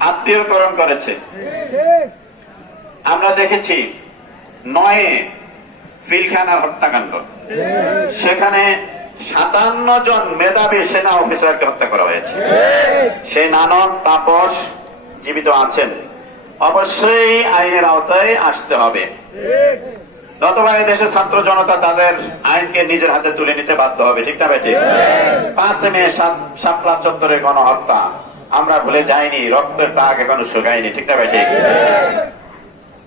আত্মীয়করণ করেছে। আমরা দেখেছি নয়ে পিলখানার হত্যাকাণ্ড। সেখানে সাতান্ন জন মেধাবী সেনা অফিসারকে হত্যা করা হয়েছে। সেই নানক তাপস জীবিত আছেন। অবশ্যই আইনের আওতায় আসতে হবে। নতবা দেশের ছাত্র জনতা তাদের আইনকে নিজের হাতে তুলে নিতে বাধ্য হবে। ঠিক না বেঠিক পাঁচ মে সাপলা চত্বরে গণহত্যা। আমরা ভুলে যাইনি, রক্তের দাগ এখনও শুকায়নি, ঠিক না বেঠিক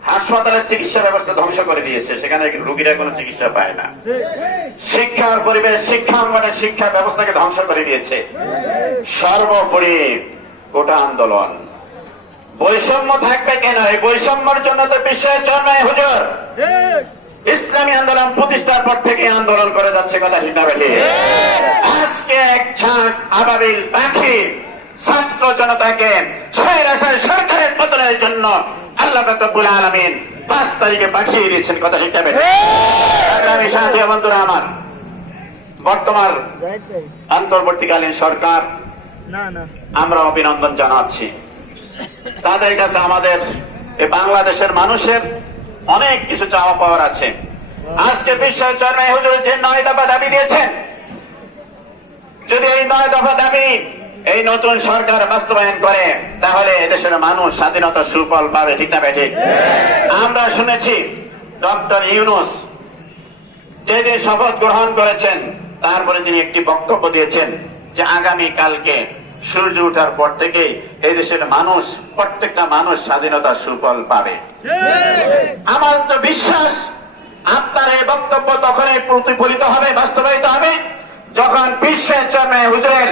হাসপাতালের চিকিৎসা ব্যবস্থা ধ্বংস করে দিয়েছে, সেখানে রোগীরা কোনো চিকিৎসা পায় না। শিক্ষার পরিবেশ, শিক্ষা অঙ্গনের শিক্ষা ব্যবস্থাকে ধ্বংস করে দিয়েছে। সর্বোপরি কোটা আন্দোলন। বৈষম্য থাকবে কেন? এই বৈষম্যের জন্য তো বিশ্বের জন্মায় হুজুর। ইসলামী আন্দোলন প্রতিষ্ঠার পর থেকে আন্দোলন করে যাচ্ছে কথা ঠিক না? আজকে এক ঝাঁক আবাবিল পাখি ছাত্র জনতাকে সরকারের পতনের জন্য আল্লাহ রব্বুল আলামিন পাঁচ তারিখে পাঠিয়ে দিয়েছেন কথা বেঠিক? বন্ধুরা আমার বর্তমান অন্তর্বর্তীকালীন সরকার আমরা অভিনন্দন জানাচ্ছি। তাদের কাছে আমাদের বাংলাদেশের মানুষের অনেক কিছু চাওয়া পাওয়ার আছে। আজকে বিশ্বের চরমে হুজুর যে নয় দফা দাবি দিয়েছেন যদি এই নয় দফা দাবি এই নতুন সরকার বাস্তবায়ন করে তাহলে এদেশের মানুষ স্বাধীনতার সুফল পাবে ঠিক না ঠিক আমরা শুনেছি ডক্টর ইউনুস যেদিন শপথ গ্রহণ করেছেন তারপরে তিনি একটি বক্তব্য দিয়েছেন যে আগামী কালকে সূর্য ওঠার পর থেকে এই দেশের মানুষ প্রত্যেকটা মানুষ স্বাধীনতার সুফল পাবে। আমার তো বিশ্বাস আপনার এই বক্তব্য তখনই প্রতিফলিত হবে বাস্তবায়িত হবে যখন বিশ্বের জন্য হুজুরের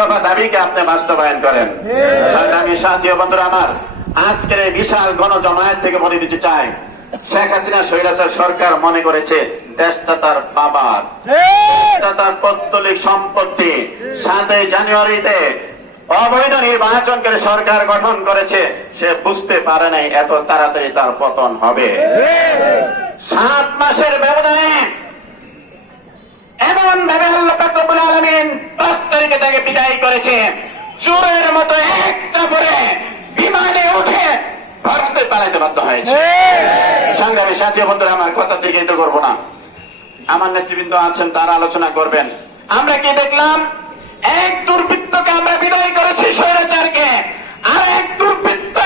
দফা দাবিকে আপনি বাস্তবায়ন করেন? সংগ্রামী সাথী বন্ধুরা আমার আজকের এই বিশাল গণজমায়েত থেকে বলে দিতে চাই শেখ হাসিনা স্বৈরাচার সরকার মনে করেছে দেশটা তার বাবার। দেশটা তার পত্তলিক সম্পত্তি। সাতই জানুয়ারিতে অবৈধ নির্বাচন করে সরকার গঠন করেছে সে বুঝতে পারে নাই এত তাড়াতাড়ি তার পতন হবে। সাত মাসের ব্যবধানে এমন ভাবে আল্লাহ রব্বুল আলামিন পাঁচ তাকে বিদায় করেছে। চোরের মতো একটা পরে বিমানে উঠে ভারতে পালাইতে বাধ্য হয়েছে। সংগ্রামী সাথী বন্ধুরা আমার কথা দিকে তো করব না। আমার নেতৃবৃন্দ আছেন তারা আলোচনা করবেন। আমরা কি দেখলাম? এক দুর্বৃত্তকে আমরা বিদায় করেছি স্বৈরাচারকে আর এক দুর্বৃত্ত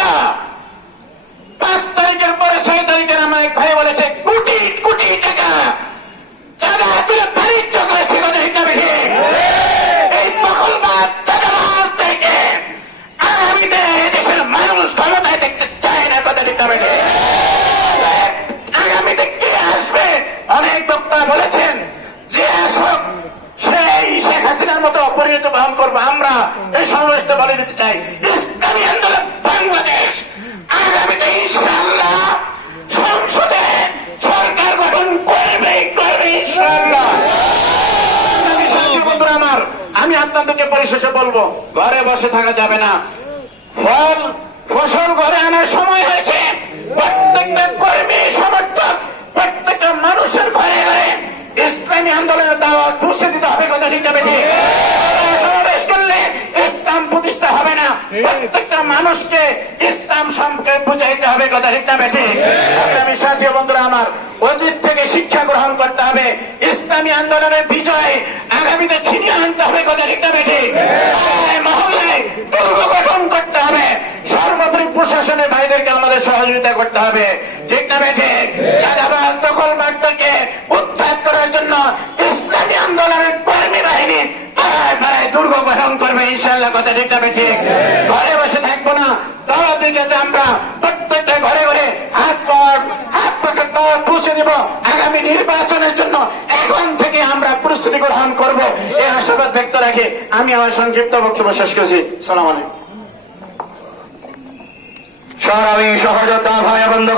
পাঁচ তারিখের পরে ছয় তারিখের আমার এক ভাই বলেছে কোটি কোটি টাকা চাঁদা তুলে বাণিজ্য করেছে কথা ঠিক না বেঠিক? এই মঙ্গলবার চাঁদাবাজ থেকে আগামীতে দেশের মানুষ ক্ষমতায় দেখতে চায় না কথা ঠিক না বেঠিক? আগামীতে কে আসবে অনেক বক্তা বলেছেন যে আসক সেই শেখ হাসিনার মতো পরিণত বহন করব আমরা এই সমাবেশটা চাই ইসলামী আন্দোলন বাংলাদেশ আগামীতে ইনশাল্লাহ সংসদে সরকার গঠন করবে করবে ইনশাল্লাহ আমি আপনাদেরকে পরিশেষে বলব, ঘরে বসে থাকা যাবে না। ফল ফসল ঘরে আনার সময় হয়েছে। প্রত্যেকটা কর্মী, সমর্থক, প্রত্যেকটা মানুষের ঘরে ঘরে ইসলামী আন্দোলনের দাওয়াত পৌঁছে দিতে হবে কথা ঠিক যাবে ঠিক তারা সমাবেশ করলে ইসলাম প্রতিষ্ঠা হবে না প্রত্যেকটা মানুষকে ইসলাম সম্পর্কে বুঝাইতে হবে কথা ঠিক যাবে ঠিক আমি সাথী বন্ধুরা আমার অতীত থেকে শিক্ষা গ্রহণ করতে হবে। ইসলামী আন্দোলনের বিজয় আগামীতে ছিনিয়ে আনতে হবে কথা ঠিক না করবে ইনশাল্লাহ কথা ঠিক না ঠিক ঘরে বসে থাকব না। দিকে আমরা প্রত্যেকটা ঘরে ঘরে হাত পর হাত পাখার দাওয়াত পৌঁছে দেব আগামী নির্বাচনের জন্য এখন থেকে আমরা প্রস্তুতি গ্রহণ করব। এই আশাবাদ ব্যক্ত রাখে আমি আমার সংক্ষিপ্ত বক্তব্য শেষ করছি। সালাম আলাইকুম। সংগ্রামী সহযোদ্ধা ভাই বন্ধু